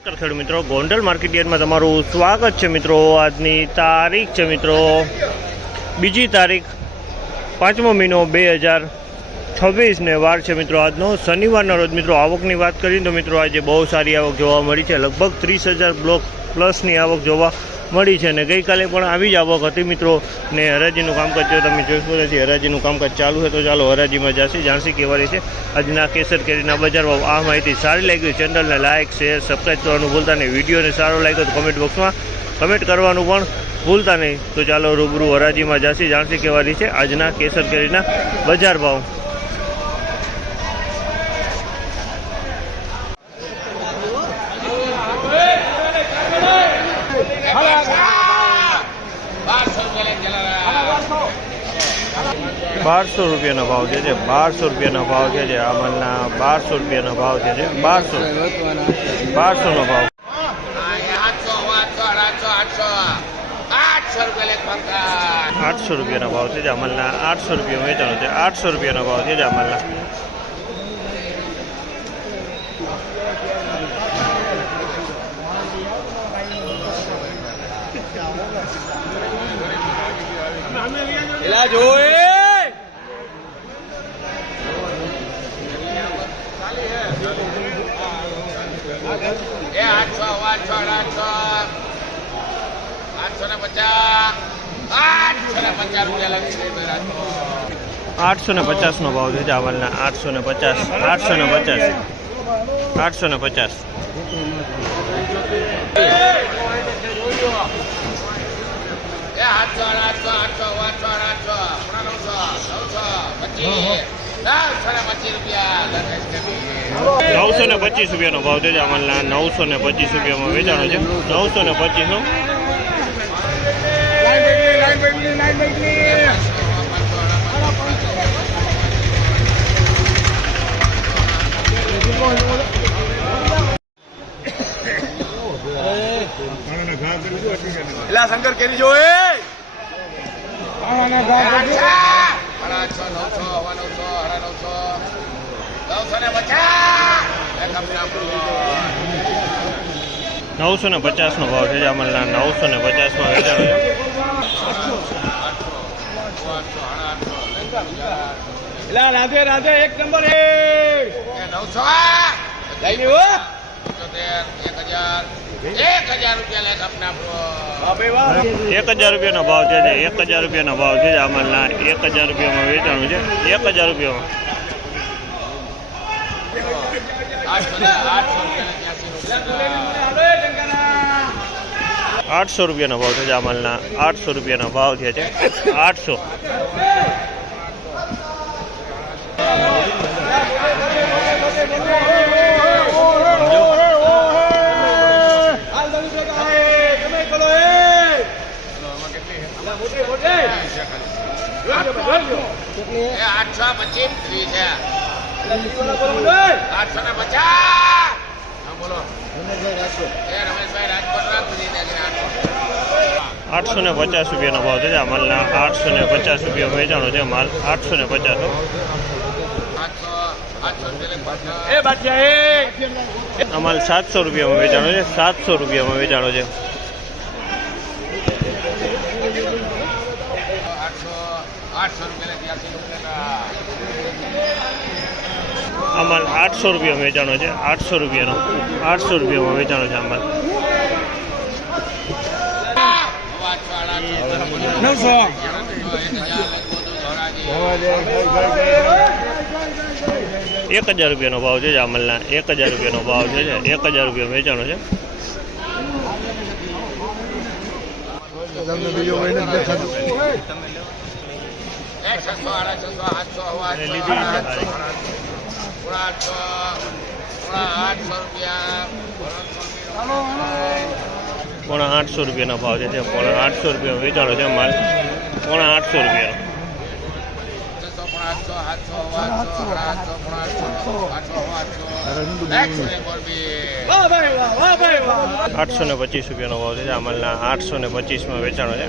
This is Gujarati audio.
નમસ્કાર ખેડૂત મિત્રો, ગોંડલ માર્કેટ યાર્ડમાં તમારું સ્વાગત છે મિત્રો। આજની તારીખ છે મિત્રો 2 તારીખ 5મો મહિનો 2026 ને વાર છે મિત્રો આજનો શનિવારના રોજ। મિત્રો આવકની વાત કરીએ તો મિત્રો આજે બહુ સારી આવક જોવા મળી છે, લગભગ 30,000 બ્લોક પ્લસની આવક જોવા મળી છે ને ગઈકાલે પણ આવી જ આવક હતી મિત્રો। ને હરાજીનું કામકાજ જો તમે જોઈ શકો છો, હરાજીનું કામકાજ ચાલુ છે તો ચાલો હરાજીમાં જાણસી કેવારી છે આજના કેસર કેરીના બજાર ભાવ। આ માહિતી સારી લાગી ચેનલને લાઇક શેર સબસ્ક્રાઈબ કરવાનું ભૂલતા નહીં, વિડીયોને સારો લાગ્યો તો કમેન્ટ બોક્સમાં કમેન્ટ કરવાનું પણ ભૂલતા નહીં। તો ચાલો રૂબરૂ હરાજીમાં જાણસી કેવારી છે આજના કેસર કેરીના બજાર ભાવ। ₹1200 ભાવ છે, 1200 રૂપિયાનો ભાવ છે। આ માલના ₹1200 રૂપિયાનો ભાવ છે, 1200 નો ભાવ। 800 રૂપિયાનો ભાવ છે, આ માલના 800 રૂપિયા વેચાણો છે, 800 રૂપિયાનો ભાવ છે આ માલના। ₹850 નો ભાવ છે ચાવલના, 850, 850, 850। ₹925 નો ભાવ છે ચાવલના, 925 રૂપિયામાં વેચાણો છે, 925। શંકર કેરી જો ₹950 નો ભાવ છે જામલના, 950માં વેચાણો છે। રાધે રાધે, એક નંબર 1000 રૂપિયાનો ભાવ છે, 1000 રૂપિયાનો ભાવ છે જામલના, 1000 રૂપિયામાં વેચાણું છે, 1000 રૂપિયામાં। 800 રૂપિયાનો ભાવ છે જામલના, 800 રૂપિયાનો ભાવ છે 800। ₹850 રૂપિયાનો ભાવ છે માલના, 850 રૂપિયા વેચાણો છે માલ, 850। અમાલ 700 રૂપિયામાં વેચાણો છે, 700 રૂપિયામાં વેચાણો છે। અમાલ 800 રૂપિયામાં વેચાણો છે, 800 રૂપિયાનો, 800 રૂપિયામાં વેચાણો છે અમાલ। 1000 રૂપિયાનો ભાવ છે જામલના, 1000 રૂપિયાનો ભાવ છે, 1000 રૂપિયા વેચાણો છે। ₹800 રૂપિયાનો ભાવ છે, 800 રૂપિયા વેચાણો છે માલ, 800 રૂપિયાનો। 825 રૂપિયાનો ભાવ છે માલના, 825માં વેચાણો છે।